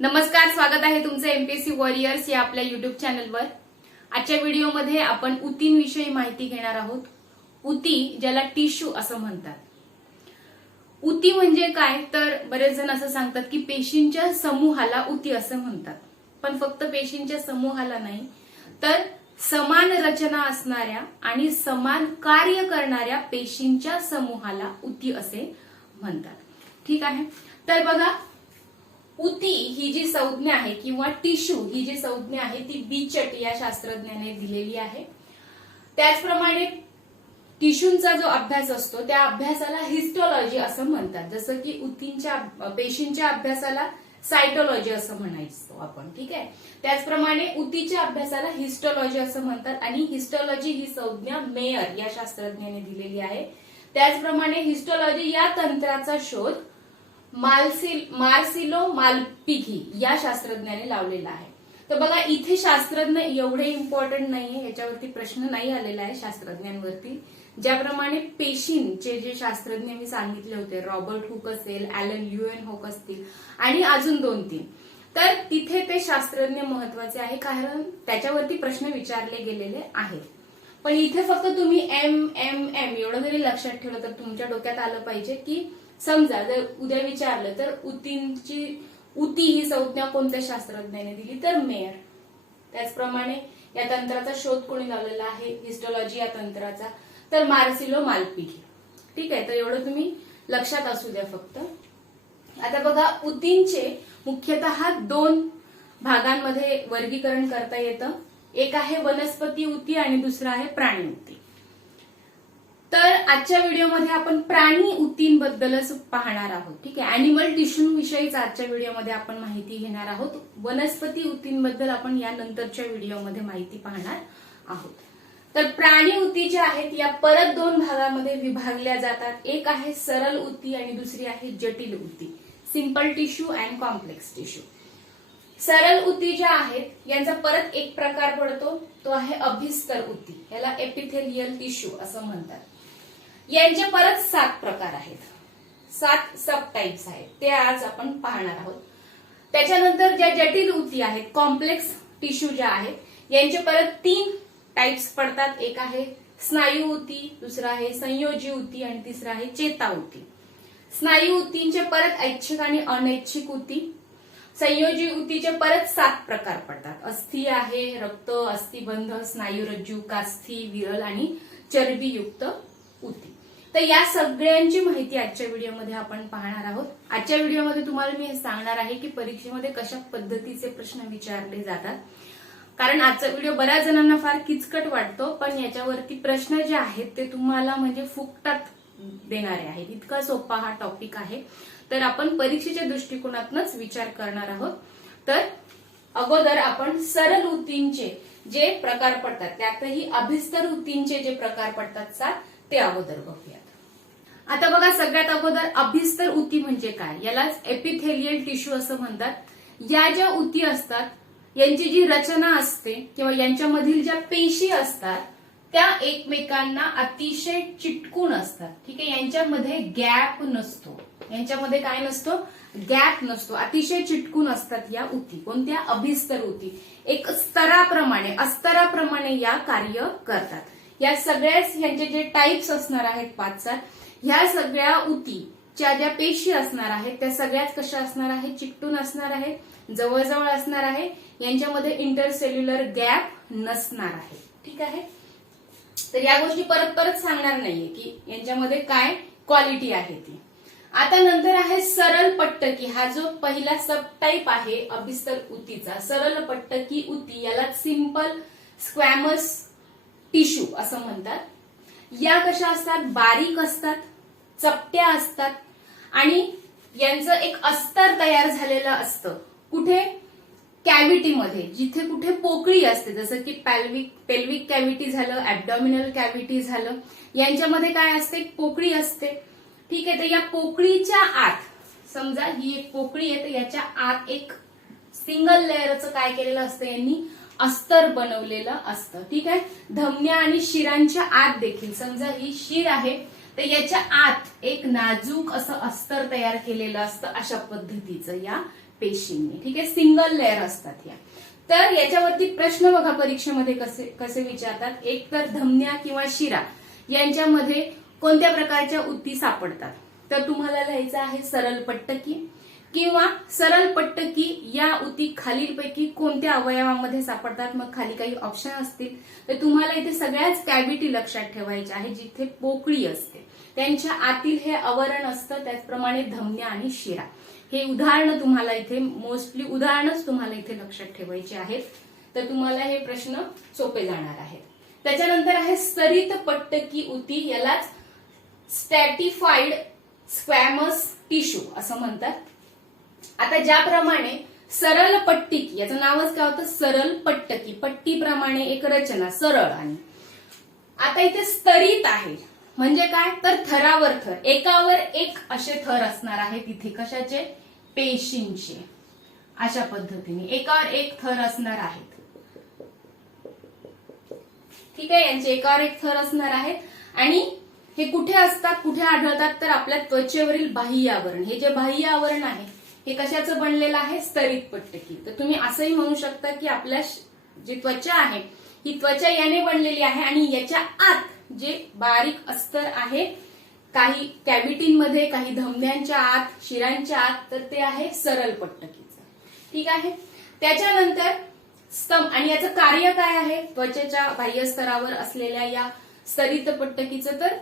नमस्कार, स्वागत आहे तुमचं एमपीएससी वॉरियर्स या आपल्या युट्यूब चॅनलवर। आजच्या व्हिडिओमध्ये आपण ऊतींविषयी माहिती घेणार आहोत। ऊती ज्याला टिश्यू असं म्हणतात। ऊती म्हणजे काय तर बरेच जण असं सांगतात की पेशींच्या समूहाला ऊती असं म्हणतात, पण फक्त पेशींच्या समूहाला नाही तर समान रचना असणाऱ्या आणि समान कार्य करणाऱ्या पेशींच्या समूहाला ऊती असे म्हणतात। ठीक आहे, तर बघा ऊती ही जी संज्ञा आहे किंवा टिश्यू ही जी संज्ञा आहे ती बीचट या शास्त्रज्ञाने दिलेली आहे। त्याचप्रमाणे टिश्यूंचा जो अभ्यास असतो त्या अभ्यासाला हिस्टोलॉजी असं म्हणतात, जसं की ऊतींच्या पेशींच्या अभ्यासाला सायटोलॉजी असं म्हणायचो आपण। ठीक आहे, त्याचप्रमाणे ऊतीच्या अभ्यासाला हिस्टोलॉजी असं म्हणतात आणि हिस्टोलॉजी ही संज्ञा मेयर या शास्त्रज्ञाने दिलेली आहे। त्याचप्रमाणे हिस्टोलॉजी या तंत्राचा शोध मार्सिलो मालपिघी या शास्त्रज्ञाने लावलेला आहे। तर बघा इथे शास्त्रज्ञ एवढे इम्पॉर्टंट नाहीये, याच्यावरती प्रश्न नाही आलेला आहे शास्त्रज्ञांवरती। ज्याप्रमाणे पेशींचे जे शास्त्रज्ञ मी सांगितले होते, रॉबर्ट हुक असेल, ॲलन ल्युएनहॉक असतील आणि अजून 2-3, तर तिथे ते शास्त्रज्ञ महत्वाचे आहे कारण त्याच्यावरती प्रश्न विचारले गेलेले आहेत। पण इथे फक्त तुम्ही एम एम एम एवढं जरी लक्षात ठेवलं तर तुमच्या डोक्यात आलं पाहिजे की समजा जर उद्या विचारलं तर ऊती ही संज्ञा कोणत्या शास्त्रज्ञाने दिली तर मेयर। त्याचप्रमाणे या तंत्राचा शोध कोणी लावलेला आहे, हिस्टोलॉजी या तंत्राचा, तर मार्सिलो मालपिघी। ठीक आहे, तर एवढं तुम्ही लक्षात असू द्या फक्त। आता बघा ऊतींचे मुख्यतः 2 भागांमध्ये वर्गीकरण करता येतं। एक आहे वनस्पती ऊती आणि दुसरा आहे प्राणी ऊती। तर आजच्या व्हिडिओमध्ये आपण प्राणी ऊतींबद्दलच पाहणार आहोत। ठीक आहे, अॅनिमल टिश्यू विषयीच आजच्या व्हिडिओमध्ये आपण माहिती घेणार आहोत। वनस्पती ऊतींबद्दल आपण या नंतरच्या व्हिडिओमध्ये माहिती पाहणार आहोत। तर प्राणी ऊती ज्या आहेत या परत 2 भागामध्ये विभागल्या जातात। एक आहे सरल ऊती आणि दुसरी आहे जटिल ऊती, simple tissue and complex tissue. सरल ऊती ज्या आहेत यांचा परत एक प्रकार पडतो, तो आहे अभिस्तर ऊती, याला एपिथेलियल टिश्यू असं म्हणतात। यांचे परत 7 प्रकार आहेत, 7 सब टाइप्स आहेत, ते आज आपण पाहणार आहोत। त्याच्यानंतर ज्या जटिल ऊती आहेत, कॉम्प्लेक्स टिश्यू ज्या आहेत, यांचे परत 3 टाइप्स पडतात। एक आहे स्नायू ऊती, दुसरा आहे संयोजी ऊती आणि तिसरा आहे चेता ऊती। स्नायू ऊतींचे परत ऐच्छिक आणि अनैच्छिक ऊती। संयोजी ऊतीचे परत 7 प्रकार पडतात। अस्थी आहे, रक्त, अस्थिबंध, स्नायुरज्जू, कास्थी, विरल आणि चरबीयुक्त ऊती। तर या सगळ्यांची माहिती आजच्या व्हिडिओमध्ये आपण पाहणार आहोत। आजच्या व्हिडिओमध्ये तुम्हाला मी हे सांगणार आहे की परीक्षेमध्ये कशा पद्धतीचे प्रश्न विचारले जातात, कारण आजचा व्हिडिओ बऱ्याच जणांना फार किचकट वाटतो, पण याच्यावरती प्रश्न जे आहेत ते तुम्हाला म्हणजे फुकटात देणारे आहेत। इतका सोपा हा टॉपिक आहे, तर आपण परीक्षेच्या दृष्टिकोनातूनच विचार करणार आहोत। तर अगोदर आपण सरल ऊतींचे जे प्रकार पडतात, त्यातही अभिस्तर ऊतींचे जे प्रकार पडतात 7, ते अगोदर बघूयात। आता बघा सगळ्यात अगोदर अभिस्तर ऊती म्हणजे काय, यालाच एपिथेलियल टिश्यू असं म्हणतात। या ज्या ऊती असतात यांची जी रचना असते किंवा यांच्यामधील ज्या पेशी असतात त्या एकमेकांना अतिशय चिटकून असतात। ठीक आहे, यांच्यामध्ये गॅप नसतो, यांच्यामध्ये काय नसतो, गॅप नसतो, अतिशय चिटकून असतात या ऊती। कोणत्या? अभिस्तर ऊती। एक स्तराप्रमाणे अस्तराप्रमाणे या कार्य करतात। या सगळ्याच यांचे जे टाइप्स असणार आहेत 5-7, ह्या सगळ्या ऊतीच्या ज्या पेशी असणार आहेत त्या सगळ्याच कशा असणार आहेत, चिकटून असणार आहेत, जवळजवळ असणार आहे, यांच्यामध्ये इंटरसेल्युलर गॅप नसणार आहे। ठीक आहे, तर या गोष्टी परत परत सांगणार नाहीये की यांच्यामध्ये काय क्वालिटी आहे ती। आता नंतर आहे सरळ पट्टकी, हा जो पहिला सब टाइप आहे अभिस्तर ऊतीचा, सरळ पट्टकी ऊती, याला सिंपल स्क्वॅमस टिश्यू असं म्हणतात। या कशा असतात, बारीक असतात, चपट्या असतात आणि यांचं एक अस्तर तयार झालेलं असतं। कुठे? कॅव्हिटीमध्ये, जिथे कुठे पोकळी असते, जसं की पेल्विक कॅव्हिटी झालं, ऍब्डॉमिनल कॅव्हिटी झालं, यांच्यामध्ये काय असते, पोकळी असते। ठीक आहे, तर या पोकळीच्या आत, समजा ही एक पोकळी आहे, तर याच्या आत एक सिंगल लेअरचं काय केलेलं असतं, यांनी अस्तर बनवलेलं असतं। ठीक आहे, धमन्या आणि शिरांच्या आत देखील, समजा ही शिर आहे तर याच्या आत एक नाजूक असं अस्तर तयार केलेलं असतं, अशा पद्धतीचं या पेशींनी. ठीक आहे, सिंगल लेअर असतात या. तर याच्यावरती प्रश्न बघा परीक्षेमध्ये कसे कसे विचारतात. एक तर धमन्या किंवा शिरा यांच्यामध्ये कोणत्या प्रकारच्या ऊती सापडतात. तर तुम्हाला लिहायचं आहे सरलपट्टकी किंवा सरलपट्टकी या ऊती खालीलपैकी कोणत्या अवयवामध्ये सापडतात. मग खाली काही ऑप्शन असतील. तर तुम्हाला इथे सगळ्याच कॅव्हिटी लक्षात ठेवायच्या आहे जिथे पोकळी असते त्यांच्या आतील हे आवरण असतं. त्याचप्रमाणे धमन्या आणि शिरा हे उदाहरणं तुम्हाला इथे मोस्टली उदाहरणच तुम्हाला इथे लक्षात ठेवायची आहेत. तर तुम्हाला हे प्रश्न सोपे जाणार आहेत. त्याच्यानंतर आहे स्तरित पट्टकी ऊती, यालाच स्टॅटिफाईड स्क्वॅमस टिश्यू असं म्हणतात. आता ज्याप्रमाणे सरळ पट्टिकी याचं नावच काय होतं सरळ पट्टकी, पट्टीप्रमाणे एक रचना सरळ. आणि आता इथे स्तरित आहे म्हणजे काय तर थरावर थर, एकावर एक असे थर असणार आहेत इथे. कशाचे पेशींचे. अशा पद्धतीने एकावर एक थर असणार आहेत. ठीक आहे, यांचे एकावर एक थर असणार आहेत. आणि हे कुठे असतात कुठे आढळतात तर आपल्या त्वचेवरील बाह्य आवरण. हे जे बाह्य आवरण आहे हे कशाचं बनलेलं आहे स्तरित पट्टकी. तर तुम्ही असंही म्हणू शकता की आपल्या जी त्वचा आहे ही त्वचा याने बनलेली आहे आणि याच्या आत जे बारीक अस्तर आहे काही कॅव्हिटींमध्ये काही धमन्यांच्या आत शिरांच्या आत तर ते आहे सरळ पट्टकीचं. ठीक आहे, त्याच्यानंतर स्तंभ. आणि याचं कार्य काय आहे त्वचेच्या बाह्य स्तरावर असलेल्या या स्तरित पट्टकीचं तर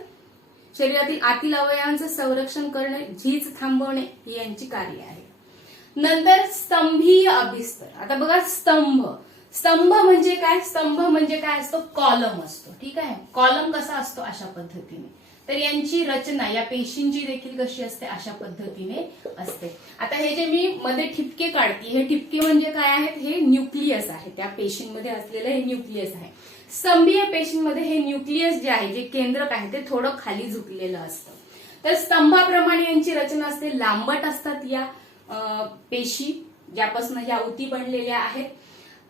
शरीरातील आतील अवयवांचं संरक्षण करणे, झीज थांबवणे ही यांची कार्य आहे. नंतर स्तंभीय अभिस्तर. आता बघा स्तंभ. स्तंभ म्हणजे काय स्तंभ म्हणजे काय असतो कॉलम असतो. ठीक आहे, कॉलम कसा असतो अशा पद्धतीने. तर यांची रचना या पेशींची देखील कशी असते अशा पद्धतीने असते. आता हे जे मी मध्ये ठिपके काढते हे ठिपके म्हणजे काय आहेत हे न्यूक्लियस आहे. त्या पेशींमध्ये असलेलं हे न्यूक्लियस आहे. स्तंभीय पेशींमध्ये हे न्यूक्लियस जे आहे जे केंद्रक आहे ते थोडं खाली झुकलेलं असतं. तर स्तंभाप्रमाणे यांची रचना असते. लांबट असतात या पेशी ज्यापासून या ऊती बनलेल्या आहेत.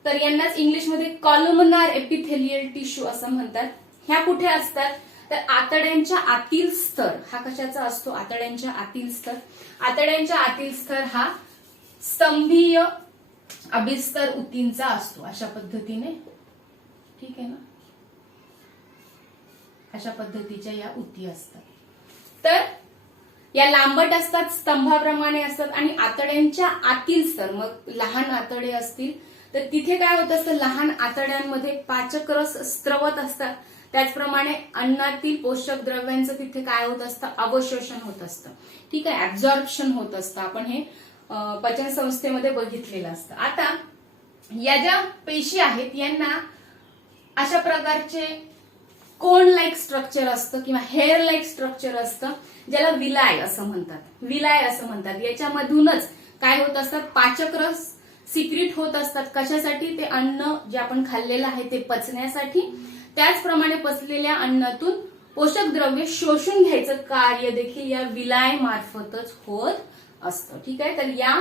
तर यांनाच इंग्लिशमध्ये कॉलमनार एपिथेलियल टिश्यू असं म्हणतात. ह्या कुठे असतात तर आतड्यांच्या आतील स्तर. हा कशाचा असतो आतड्यांच्या आतील स्तर. आतड्यांच्या आतील स्तर हा स्तंभीय अभिस्तर ऊतींचा असतो अशा पद्धतीने. ठीक आहे ना, अशा पद्धतीच्या या ऊती असतात. तर या लांबट असतात स्तंभाप्रमाणे असतात आणि आतड्यांच्या आतील स्तर मग लहान आतडे असतील तर तिथे काय होत असतं लहान आतड्यांमध्ये पाचक रस स्त्रवत असतात. त्याचप्रमाणे अन्नातील पोषक द्रव्यांचं तिथे काय होत असतं अवशोषण होत असतं. ठीक आहे, ऍब्झॉर्प्शन होत असतं. आपण हे पचन संस्थेमध्ये बघितलेलं असतं. आता या ज्या पेशी आहेत यांना अशा प्रकारचे कोन लाईक स्ट्रक्चर असतं किंवा हेअर लाईक स्ट्रक्चर असतं ज्याला विलाय असं म्हणतात. विलाय असं म्हणतात. याच्यामधूनच काय होत असतात पाचक रस सिक्रीट होत असतात. कशासाठी ते अन्न जे आपण खाल्लेलं आहे ते पचण्यासाठी. त्याचप्रमाणे पचलेल्या अन्नातून पोषक द्रव्य शोषून घ्यायचं कार्य देखील या विलाय मार्फतच होत असतं. ठीक आहे, तर या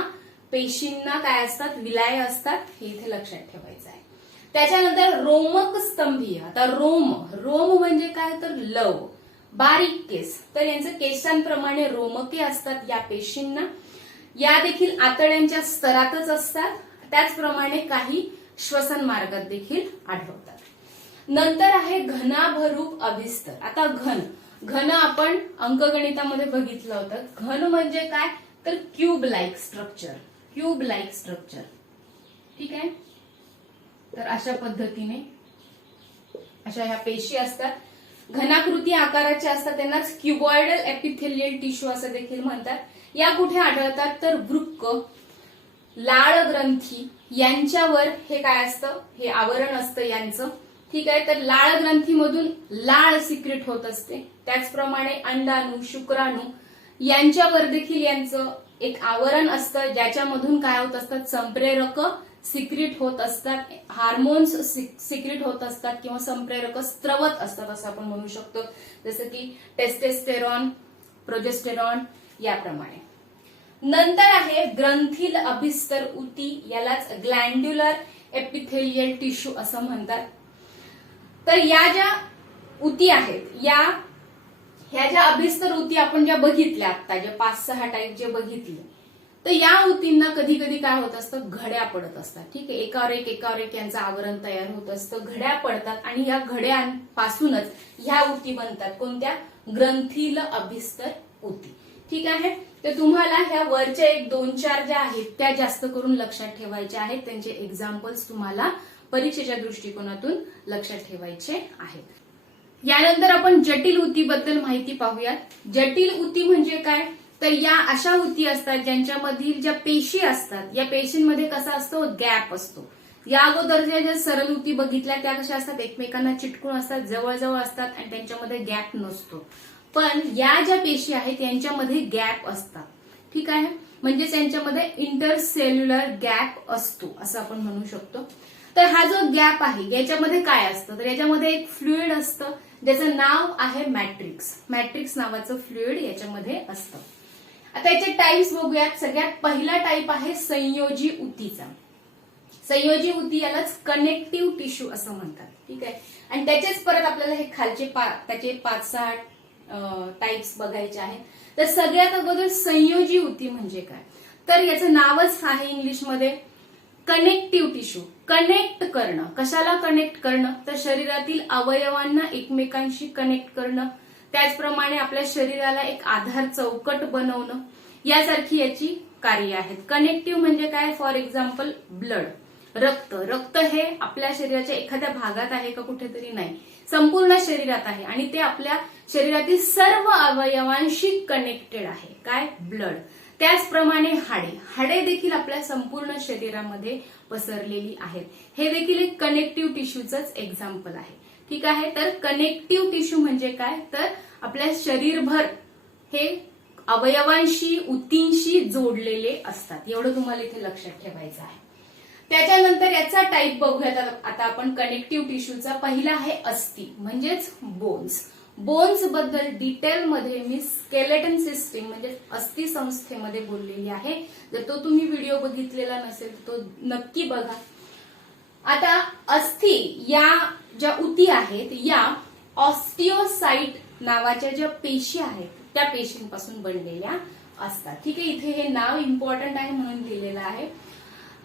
पेशींना काय असतात विलाय असतात हे इथे लक्षात ठेवायचं आहे. त्याच्यानंतर रोमक स्तंभीय. आता रोम म्हणजे काय तर लव बारीक केस. तर यांचं केसांप्रमाणे रोमके असतात या पेशींना. या देखील आतड्यांच्या स्तरातच असतात. त्याचप्रमाणे काही श्वसन मार्गात देखील आढळतात. नंतर आहे घनाभरूप अभिस्तर. आता घन आपण अंकगणितामध्ये बघितलं होतं. घन म्हणजे काय तर cube like structure. Cube like structure. ठीक आहे, तर अशा पद्धतीने अशा ह्या पेशी असतात. घनाकृती आकाराच्या असतात. त्यांनाच क्युबॉइडल एपिथेलियल टिश्यू असं देखील म्हणतात. या कुठे आढळतात तर वृक्क लाळ ग्रंथी यांच्यावर हे काय असतं हे आवरण असतं यांचं. ठीक आहे, तर लाळ ग्रंथीमधून लाळ सिक्रेट होत असते. त्याचप्रमाणे अंडाणू शुक्राणू यांच्यावर देखील यांचं एक आवरण असतं ज्याच्यामधून काय होत असतात संप्रेरक सिक्रीट होत असतात. हार्मोन्स सिक्रीट होत असतात किंवा संप्रेरक स्त्रवत असतात असं आपण म्हणू शकतो. जसं की टेस्टेस्टेरॉन प्रोजेस्टेरॉन याप्रमाणे. नंतर आहे ग्रंथील अभिस्तर ऊती. यालाच ग्लॅन्ड्युलर एपिथेलियल टिश्यू असं म्हणतात. तर या ज्या ऊती आहेत ह्या ज्या अभिस्तर ऊती आपण ज्या बघितल्या आता जे 5-6 टाईप जे बघितले तर या ऊतींना कधी कधी काय होत असतं, घड्या पडत असतात. ठीक आहे, एकावर एक यांचं आवरण तयार होत असतं, घड्या पडतात आणि या घड्यांपासूनच ह्या ऊती बनतात. कोणत्या? ग्रंथील अभिस्तर ऊती. ठीक आहे, तर तुम्हाला ह्या वरच्या 1-2-4 ज्या आहेत त्या जास्त करून लक्षात ठेवायच्या आहेत. त्यांचे एक्झाम्पल्स तुम्हाला परीक्षेच्या दृष्टिकोनातून लक्षात ठेवायचे आहेत. यानंतर आपण जटिल ऊतीबद्दल माहिती पाहूयात. जटिल ऊती म्हणजे काय, तर या अशा ऊती असतात ज्यांच्यामधील ज्या पेशी असतात, या पेशींमध्ये कसा असतो, गॅप असतो. या अगोदरच्या ज्या सरळ ऊती बघितल्या त्या कशा असतात, एकमेकांना चिटकून असतात, जवळजवळ असतात आणि त्यांच्यामध्ये गॅप नसतो. पण या ज्या पेशी आहेत यांच्यामध्ये गॅप असतात. ठीक आहे, म्हणजेच यांच्यामध्ये इंटरसेल्युलर गॅप असतो असं आपण म्हणू शकतो. तर हा जो गॅप आहे याच्यामध्ये काय असतं, तर याच्यामध्ये एक फ्लुइड असतं ज्याचं नाव आहे मॅट्रिक्स. मॅट्रिक्स नावाचं फ्लुइड याच्यामध्ये असतं. आता याचे टाईप्स बघूयात. सगळ्यात पहिला टाईप आहे संयोजी ऊतीचा. संयोजी ऊती यालाच कनेक्टिव्ह टिश्यू असं म्हणतात. ठीक आहे, आणि त्याचेच परत आपल्याला हे खालचे त्याचे 5-6 टाईप्स बघायचे आहेत. तर सगळ्यात अगोदर संयोजी ऊती म्हणजे काय, तर याचं नावच आहे इंग्लिशमध्ये कनेक्टिव्ह टिश्यू. कनेक्ट करणं, कशाला कनेक्ट करणं, तर शरीरातील अवयवांना एकमेकांशी कनेक्ट करणं, त्याचप्रमाणे आपल्या शरीराला एक आधार चौकट बनवणं, यासारखी याची कार्य आहेत. कनेक्टिव्ह म्हणजे काय, फॉर एक्झाम्पल ब्लड, रक्त. रक्त हे आपल्या शरीराच्या एखाद्या भागात आहे का, कुठेतरी नाही, संपूर्ण शरीरात आहे आणि ते आपल्या शरीरातील सर्व अवयवांशी कनेक्टेड आहे. काय, ब्लड. त्याचप्रमाणे हाडे देखील आपल्या संपूर्ण शरीरामध्ये पसरलेली आहेत. हे देखील एक कनेक्टिव्ह टिश्यूचंच एक्झाम्पल आहे. ठीक आहे, तर कनेक्टिव्ह टिश्यू म्हणजे काय, तर आपल्या शरीरभर हे अवयवांशी, ऊतींशी जोडलेले असतात. एवढं तुम्हाला इथे लक्षात ठेवायचं आहे. त्याच्यानंतर याचा टाईप बघूयात आता आपण कनेक्टिव्ह टिश्यूचा. पहिला आहे अस्थी म्हणजेच बोन्स. बोन्स बद्दल डिटेलमध्ये मी स्केलेटन सिस्टीम म्हणजे अस्थि संस्थेमध्ये बोललेली आहे. जर तो तुम्ही व्हिडिओ बघितलेला नसेल तो नक्की बघा. आता अस्थि या ज्या ऊती आहेत या ऑस्टिओसाइट नावाच्या ज्या पेशी आहेत त्या पेशींपासून बनलेल्या असतात. ठीक आहे, इथे हे नाव इम्पॉर्टंट आहे म्हणून लिहिलेलं आहे.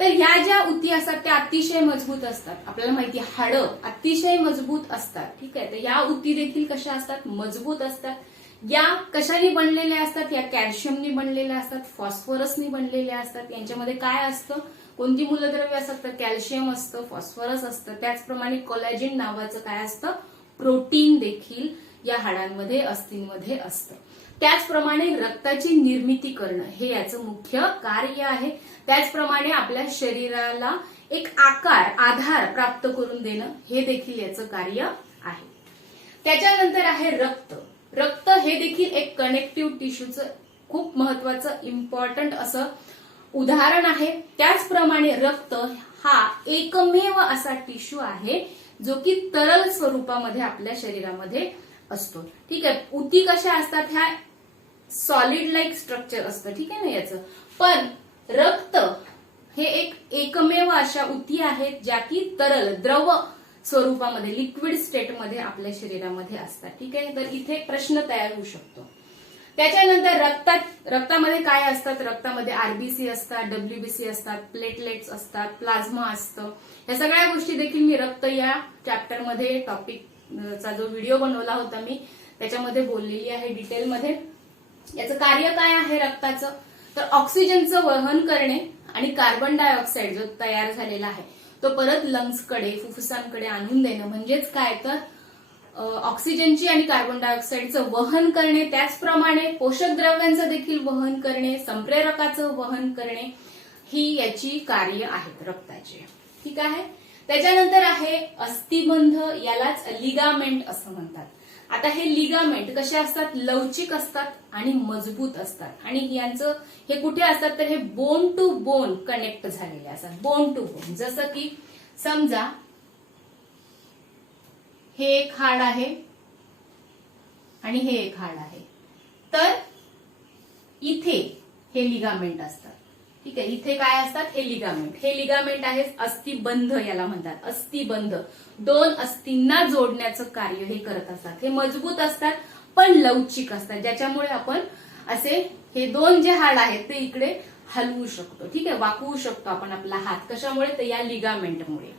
तर ह्या ज्या ऊती असतात त्या अतिशय मजबूत असतात. आपल्याला माहिती आहे हाडं अतिशय मजबूत असतात. ठीक आहे, तर या ऊती देखील कशा असतात, मजबूत असतात. या कशाने बनलेल्या असतात, या कॅल्शियमनी बनलेल्या असतात, फॉस्फरसनी बनलेल्या असतात. यांच्यामध्ये काय असतं, कोणती मूलद्रव्य असतात, तर कॅल्शियम असतं, फॉस्फरस असतं. त्याचप्रमाणे कोलॅजिन नावाचं काय असतं, प्रोटीन देखील या हाडांमध्ये, अस्थींमध्ये असतं. त्याचप्रमाणे रक्ताची निर्मिती करणं हे याचं मुख्य कार्य आहे. त्याचप्रमाणे आपल्या शरीराला एक आधार प्राप्त करून देणं हे देखील याचं कार्य आहे. त्याच्यानंतर आहे रक्त. रक्त हे देखील एक कनेक्टिव्ह टिश्यूचं खूप महत्वाचं इम्पॉर्टंट असं उदाहरण आहे. त्याचप्रमाणे रक्त हा एकमेव असा टिश्यू आहे जो की तरल स्वरूपामध्ये आपल्या शरीरामध्ये असतो. ठीक आहे, ऊती कशा असतात, ह्या सॉलिड लाईक स्ट्रक्चर असतं. ठीक आहे ना याचं, पण रक्त हे एकमेव अशा ऊती आहेत ज्या की तरल द्रव स्वरूपामध्ये, लिक्विड स्टेटमध्ये आपल्या शरीरामध्ये असतात. ठीक आहे, तर इथे प्रश्न तयार होऊ शकतो. त्याच्यानंतर रक्तामध्ये काय असतात, रक्तामध्ये आरबीसी असतात, डब्ल्यूबीसी असतात, प्लेटलेट्स असतात, प्लाझ्मा असतं. या सगळ्या गोष्टी देखील मी रक्त या चॅप्टरमध्ये टॉपिकचा जो व्हिडिओ बनवला होता मी त्याच्यामध्ये बोललेली आहे डिटेलमध्ये. याचं कार्य काय आहे रक्ताचं, तर ऑक्सिजनचं वहन करणे आणि कार्बन डायऑक्साईड जो तयार झालेला आहे तो परत लंग्सकडे, फुफ्फुसांकडे आणून देणं. म्हणजेच काय, तर ऑक्सिजनची आणि कार्बन डायऑक्साईडचं वहन करणे, त्याचप्रमाणे पोषक द्रव्यांचं देखील वहन करणे, संप्रेरकाचं वहन करणे, ही याची कार्य आहेत रक्ताची. ठीक आहे, त्याच्यानंतर आहे अस्थिबंध, यालाच लिगामेंट असं म्हणतात. आता हे लिगामेंट कसे असतात, लवचिक असतात आणि मजबूत असतात. आणि यांचं हे कुठे असतात, तर हे बोन टू बोन कनेक्ट झालेले असतात. बोन टू बोन, जसं की समजा हे एक हाड आहे आणि हे एक हाड आहे, तर इथे हे लिगामेंट असतात. ठीक आहे, इथे काय असतात, हे लिगामेंट. हे लिगामेंट आहे अस्थिबंध याला म्हणतात. अस्थिबंध दोन अस्थींना जोडण्याचं कार्य हे करत असतात. हे मजबूत असतात पण लवचिक असतात, ज्याच्यामुळे आपण असे हे दोन जे हाड आहेत ते इकडे हलवू शकतो, ठीक आहे, वाकवू शकतो आपण आपला हात. कशामुळे? तर या लिगामेंटमुळे.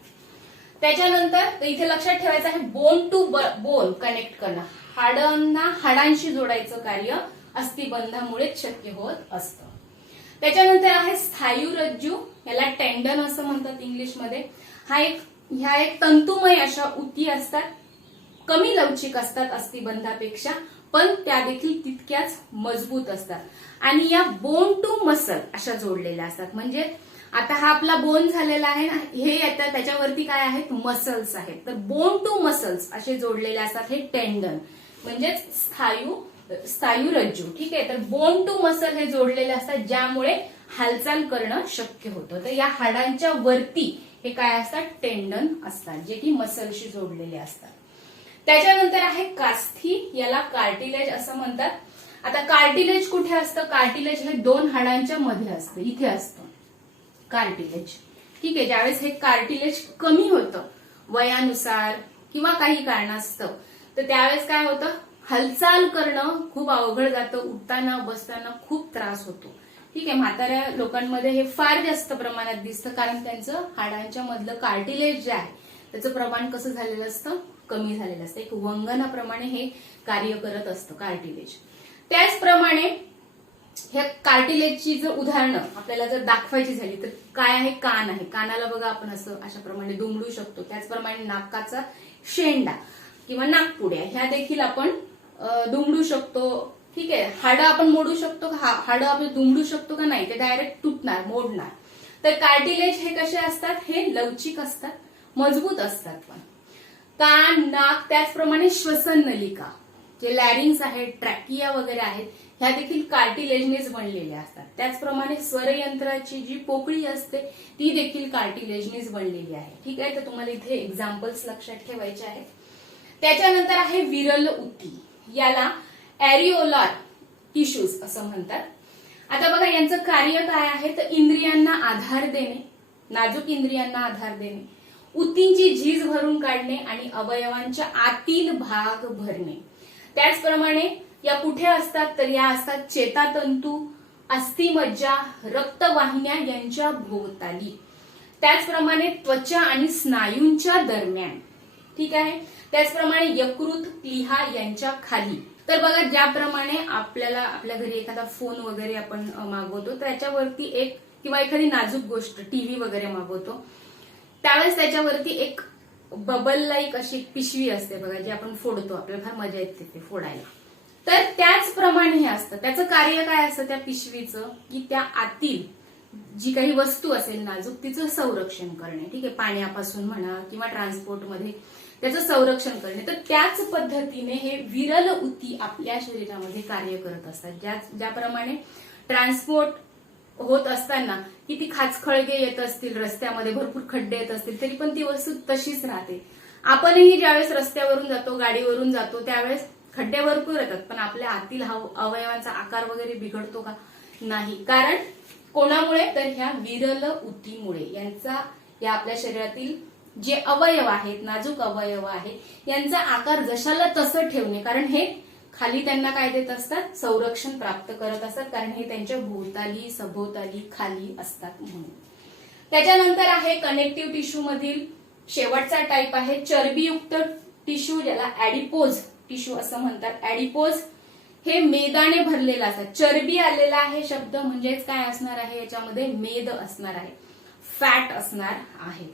त्याच्यानंतर इथे लक्षात ठेवायचं आहे, बोन टू बोन कनेक्ट करणं, हाडांना हाडांशी जोडायचं कार्य अस्थिबंधामुळेच शक्य होत असतं. त्याच्यानंतर आहे स्नायुरज्जू, याला टेंडन असं म्हणतात इंग्लिशमध्ये. ह्या एक तंतुमय अशा उती असतात, कमी लवचिक असतात अस्थिबंधापेक्षा, पण त्या देखील तितक्याच मजबूत असतात. आणि या बोन टू मसल अशा जोडलेल्या असतात. म्हणजे आता हा आपला बोन झालेला आहे ना, हे आता त्याच्यावरती काय आहेत? मसल्स आहेत. तर बोन टू मसल्स असे जोडलेले असतात हे टेंडन, म्हणजेच स्नायुरज्जू, ठीक आहे. तर बोन टू मसल हे जोडलेले असतात, ज्यामुळे हालचाल करणं शक्य होतं. तर या हाडांच्या वरती हे काय असतात? टेंडन असतात, जे की मसलशी जोडलेले असतात. त्याच्यानंतर आहे कास्थी, याला कार्टिलेज असं म्हणतात. आता कार्टिलेज कुठे असतं? कार्टिलेज हे दोन हाडांच्या मध्ये असतं, इथे असतं कार्टिलेज, ठीक आहे. ज्यावेळेस हे कार्टिलेज कमी होतं वयानुसार किंवा काही कारणास्तव, तर त्यावेळेस काय होतं? हालचाल करणं खूप अवघड जातं, उठताना बसताना खूप त्रास होतो, ठीक आहे. म्हाताऱ्या लोकांमध्ये हे फार जास्त प्रमाणात दिसतं, कारण त्यांचं हाडांच्या मधलं कार्टिलेज जे आहे त्याचं प्रमाण कसं झालेलं असतं? कमी झालेलं असतं. एक वंगणाप्रमाणे हे कार्य करत असतं कार्टिलेज. त्याचप्रमाणे ह्या कार्टिलेजची जर उदाहरणं आपल्याला जर दाखवायची झाली तर काय आहे? कान आहे. कानाला बघा आपण असं अशाप्रमाणे दुमडू शकतो. त्याचप्रमाणे नाकाचा शेंडा किंवा नाकपुड्या ह्या देखील आपण दुमडू शकतो, ठीक आहे. हाडं आपण मोडू शकतो का? हाडं आपण दुमडू शकतो का? नाही, ते डायरेक्ट तुटणार, मोडणार. तर कार्टिलेज हे कसे असतात? हे लवचिक असतात, मजबूत असतात. पण कान, नाक, त्याचप्रमाणे श्वसन नलिका, जे लॅरिंग्स आहेत, ट्रॅकिया वगैरे आहेत, ह्या देखील कार्टिलेजनेच बनलेल्या असतात. त्याचप्रमाणे स्वरयंत्राची जी पोकळी असते ती देखील कार्टिलेजनेच बनलेली आहे, ठीक आहे. तर तुम्हाला इथे एक्झाम्पल्स लक्षात ठेवायचे आहेत. त्याच्यानंतर आहे विरल उती, याला एरिओलार टिश्यूज असं म्हणतात. आता बघा यांचं कार्य काय आहे? तर इंद्रियांना आधार देणे, नाजूक इंद्रियांना आधार देणे, उतींची झीज भरून काढणे आणि अवयवांच्या आतील भाग भरणे. त्याचप्रमाणे या कुठे असतात? तर या असतात चेतातंतू, अस्थिमज्जा, रक्तवाहिन्या यांच्या भोवताली. त्याचप्रमाणे त्वचा आणि स्नायूंच्या दरम्यान, ठीक आहे. त्याचप्रमाणे यकृत, प्लीहा यांच्या खाली. तर बघा, ज्याप्रमाणे आपल्याला आपल्या घरी एखादा फोन वगैरे आपण मागवतो, त्याच्यावरती एक किंवा एखादी नाजूक गोष्ट टीव्ही वगैरे मागवतो, त्यावेळेस त्याच्यावरती एक बबल लाईक अशी पिशवी असते बघा, जी आपण फोडतो, आपल्याला फार मजा येते ते फोडायला. तर त्याचप्रमाणे हे असतं. त्याचं कार्य काय असतं त्या पिशवीचं? की त्या आतील जी काही वस्तू असेल नाजूक तिचं संरक्षण करणे, ठीक आहे. पाण्यापासून म्हणा किंवा ट्रान्सपोर्टमध्ये त्याचं संरक्षण करणे. तर त्याच पद्धतीने हे विरल उती आपल्या शरीरामध्ये कार्य करत असतात. ज्याप्रमाणे ट्रान्सपोर्ट होत असताना किती खाचखळगे येत असतील, रस्त्यामध्ये भरपूर खड्डे येत असतील, तरी पण ती वस्तू तशीच राहते. आपणही ज्यावेळेस रस्त्यावरून जातो, गाडीवरून जातो, त्यावेळेस खड्डे भरपूर येतात, पण आपल्या आतील अवयवांचा आकार वगैरे बिघडतो का? नाही. कारण कोणामुळे? तर ह्या विरल उतीमुळे. या आपल्या शरीरातील जे अवयव आहेत, नाजूक अवयव आहेत, यांचा आकार जशाला तसं ठेवणे, कारण हे खाली त्यांना काय देत असतात? संरक्षण प्राप्त करत असतात, कारण हे त्यांच्या भोवताली, सभोवताली, खाली असतात म्हणून. त्याच्यानंतर आहे कनेक्टिव्ह टिश्यू मधील शेवटचा टाईप आहे चरबीयुक्त टिश्यू, ज्याला ऍडिपोज टिश्यू असं म्हणतात. ऍडिपोज हे मेदाने भरलेलं असतात. चरबी आलेला आहे शब्द, म्हणजेच काय असणार आहे? याच्यामध्ये मेद असणार आहे, फॅट असणार आहे.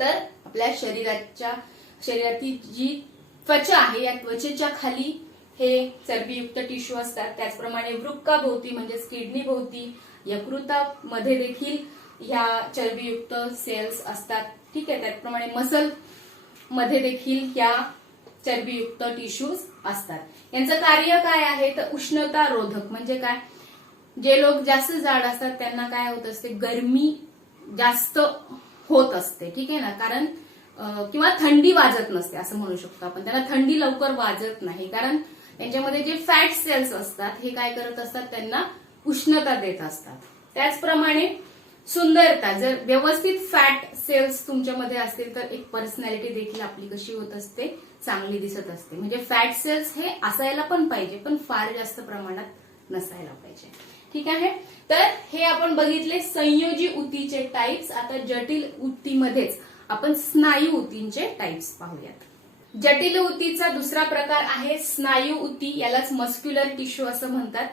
तर आपल्या शरीराची जी त्वचा आहे, या त्वचेच्या खाली हे चरबीयुक्त टिश्यू असतात. त्याचप्रमाणे वृक्काभोवती म्हणजेच किडनी भोवती, यकृतामध्ये देखील ह्या चरबीयुक्त सेल्स असतात, ठीक आहे. त्याचप्रमाणे मसल मध्ये देखील या चरबीयुक्त टिश्यूज असतात. यांचं कार्य काय आहे? तर उष्णता रोधक. म्हणजे काय? जे लोक जास्त जाड असतात त्यांना काय होत असते? गरमी जास्त होत असते, ठीक आहे ना. कारण किंवा थंडी वाजत नसते असं म्हणू शकतो आपण. त्यांना थंडी लवकर वाजत नाही, कारण त्यांच्यामध्ये जे फॅट सेल्स असतात हे काय करत असतात? त्यांना उष्णता देत असतात. त्याचप्रमाणे सुंदरता, जर व्यवस्थित फॅट सेल्स तुमच्यामध्ये असतील तर एक पर्सनॅलिटी देखील आपली कशी होत असते? चांगली दिसत असते. म्हणजे फॅट सेल्स हे असायला पण पाहिजे, पण फार जास्त प्रमाणात नसायला पाहिजे. ठीक आहे. तर हे आपण बघितले संयोजी ऊतीचे टाइप्स. आता जटिल ऊतीमध्येच आपण स्नायू ऊतींचे टाइप्स पाहूयात. जटिल ऊतीचा दुसरा प्रकार आहे स्नायू ऊती, यालाच मस्क्युलर टिश्यू असं म्हणतात.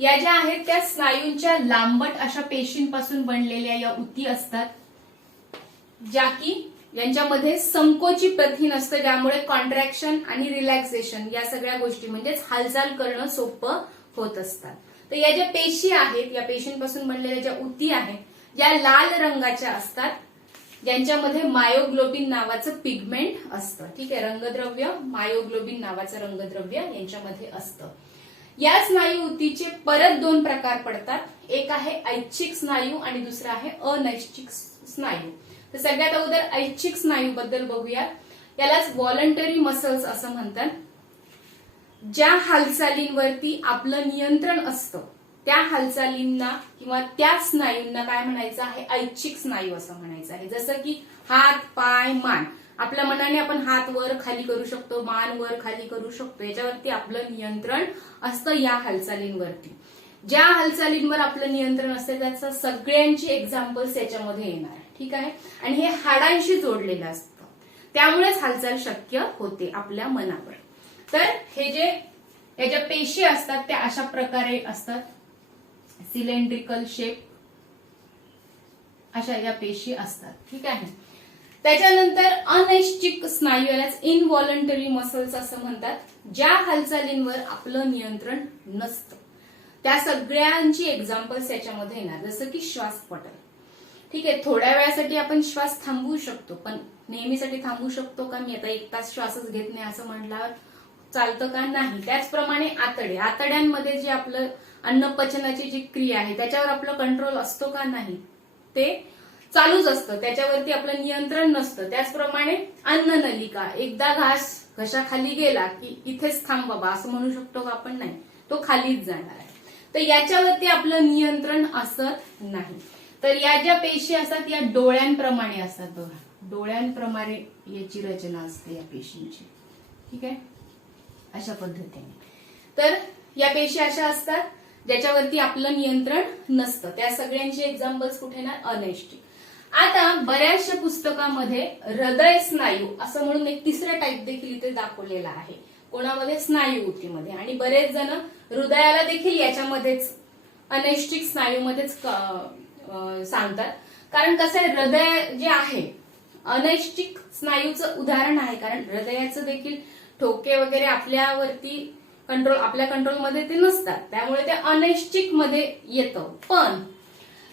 या ज्या आहेत त्या स्नायूंच्या लांबट अशा पेशींपासून बनलेल्या या ऊती असतात, ज्या की यांच्यामध्ये संकोची प्रथिन असतं, ज्यामुळे कॉन्ट्रॅक्शन आणि रिलॅक्सेशन या सगळ्या गोष्टी म्हणजेच हालचाल करणं सोपं होत असतात. तर या ज्या पेशी आहेत, या पेशींपासून बनलेल्या ज्या ऊती आहेत, ज्या लाल रंगाच्या असतात, ज्यांच्यामध्ये मायोग्लोबिन नावाचं पिगमेंट असतं. ठीक आहे, रंगद्रव्य मायोग्लोबिन नावाचं रंगद्रव्य यांच्यामध्ये असतं. या स्नायू ऊतीचे परत दोन प्रकार पडतात. एक आहे ऐच्छिक स्नायू आणि दुसरा आहे अनैच्छिक स्नायू. तर सगळ्यात अगोदर ऐच्छिक स्नायू बद्दल बघूया. यालाच व्हॉलंटरी मसल्स असं म्हणतात. ज्या हालचालींवरती आपलं नियंत्रण असतं त्या हालचालींना किंवा त्या स्नायूंना काय म्हणायचं आहे, ऐच्छिक स्नायू असं म्हणायचं आहे. जसं की हात, पाय, मान. आपल्या मनाने आपण हात वर खाली करू शकतो, मान वर खाली करू शकतो, याच्यावरती आपलं नियंत्रण असतं या हालचालींवरती. ज्या हालचालींवर आपलं नियंत्रण असतं त्याचं सगळ्यांची एक्झाम्पल्स याच्यामध्ये येणार आहे. ठीक आहे, आणि हे हाडांशी जोडलेलं असतं, त्यामुळेच हालचाल शक्य होते आपल्या मनावर. तर हे जे या ज्या पेशी असतात त्या अशा प्रकारे असतात, सिलेंड्रिकल शेप अशा या पेशी असतात. ठीक आहे. त्याच्यानंतर अनैच्छिक स्नायू, यालाच इनव्हॉलंटरी मसल्स असं म्हणतात. ज्या हालचालींवर आपलं नियंत्रण नसतं त्या सगळ्यांची एक्झाम्पल्स याच्यामध्ये येणार, जसं की श्वास पटल. ठीक आहे, थोड्या वेळासाठी आपण श्वास थांबवू शकतो, पण नेहमीसाठी थांबवू शकतो का? मी आता 1 तास श्वासच घेत नाही असं म्हटल्यावर चालतं का? नाही. त्याचप्रमाणे आतड्यांमध्ये जे आपलं अन्न पचनाची जी क्रिया आहे त्याच्यावर आपलं कंट्रोल असतो का? नाही, ते चालूच असतं, त्याच्यावरती आपलं नियंत्रण नसतं. त्याचप्रमाणे अन्ननलिका, एकदा घशाखाली गेला की इथेच थांब बाबा असं म्हणू शकतो का आपण? नाही, तो खालीच जाणार आहे. तर याच्यावरती आपलं नियंत्रण असत नाही. तर या ज्या पेशी असतात या डोळ्यांप्रमाणे असतात बघा, डोळ्यांप्रमाणे याची रचना असते या पेशींची. ठीक आहे, अशा पद्धतीने. तर या पेशी अशा असतात ज्याच्यावरती आपलं नियंत्रण नसतं. त्या सगळ्यांची एक्झाम्पल्स कुठे ना? अनैच्छिक. आता बऱ्याचशा पुस्तकामध्ये हृदय स्नायू असं म्हणून एक तिसरा टाईप देखील इथे दाखवलेला आहे. कोणामध्ये? स्नायू ऊतीमध्ये. आणि बरेच जण हृदयाला देखील याच्यामध्येच अनैच्छिक स्नायूमध्येच सांगतात. कारण कसं आहे, हृदय जे आहे अनैच्छिक स्नायूचं उदाहरण आहे, कारण हृदयाचं देखील ठोके वगैरे आपल्यावरती आपल्या कंट्रोलमध्ये ते नसतात, त्यामुळे ते अनैच्छिक मध्ये येतं. पण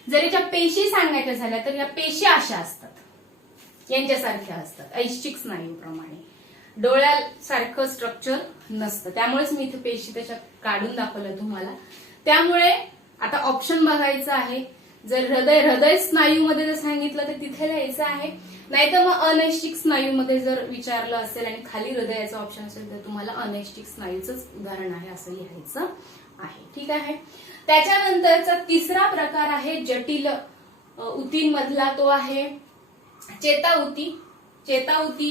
जर याच्या पेशी सांगायच्या झाल्या तर या पेशी अशा असतात, यांच्यासारख्या असतात, ऐच्छिक स्नायूप्रमाणे. डोळ्यासारखं स्ट्रक्चर नसतं, त्यामुळेच मी इथे पेशी त्याच्या काढून दाखवलं तुम्हाला. त्यामुळे आता ऑप्शन बघायचं आहे. जर हृदय स्नायूमध्ये जर सांगितलं तर तिथे लिहायचं आहे, नाहीतर मग अनैच्छिक स्नायूमध्ये जर विचारलं असेल आणि खाली हृदयाचं ऑप्शन असेल तर तुम्हाला अनैच्छिक स्नायूचंच उदाहरण आहे असं लिहायचं आहे. ठीक आहे. त्याच्यानंतरचा तिसरा प्रकार आहे जटिल ऊतींमधला, तो आहे चेताऊती. चेताऊती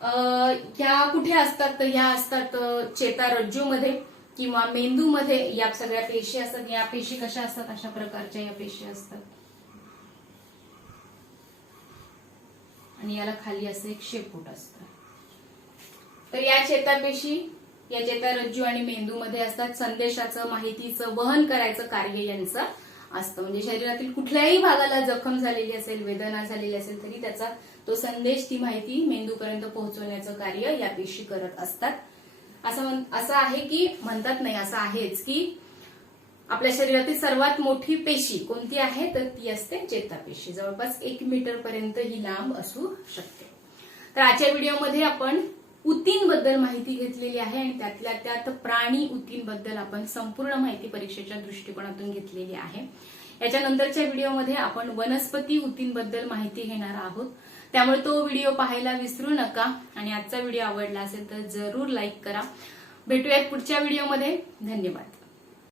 ह्या कुठे असतात? तर ह्या असतात चेतारज्जूमध्ये किंवा मेंदूमध्ये. या सगळ्या पेशी असतात. या पेशी कशा असतात? अशा प्रकारच्या या पेशी असतात. आणि याला खाली असं एक शेपूट असतं. तर या चेतापेशी या चेतारज्जू आणि मेंदूमध्ये असतात. संदेशाचं, माहितीचं वहन करायचं कार्य यांचं असतं. म्हणजे शरीरातील कुठल्याही भागाला जखम झालेली असेल, वेदना झालेली असेल तरी त्याचा तो संदेश, ती माहिती मेंदूपर्यंत पोहोचवण्याचं कार्य या पेशी करत असतात. असं आहे की म्हणतात, नाही असं आहेच की आपल्या शरीरातील सर्वात मोठी पेशी कोणती आहे? तर ती असते चेतापेशी. जवळपास 1 मीटर पर्यंत ही लांब असू शकते. तर आजच्या व्हिडिओमध्ये आपण ऊतींबद्दल माहिती घेतलेली आहे आणि त्यातल्या त्यात प्राणी ऊतींबद्दल आपण संपूर्ण माहिती परीक्षेच्या दृष्टिकोनातून घेतलेली आहे. याच्यानंतरच्या व्हिडिओमध्ये आपण वनस्पती ऊतींबद्दल माहिती घेणार आहोत. त्यामुळे तो व्हिडिओ पाहायला विसरू नका. आणि आजचा व्हिडिओ आवडला असेल तर जरूर लाईक करा. भेटूयात पुढच्या व्हिडिओमध्ये. धन्यवाद.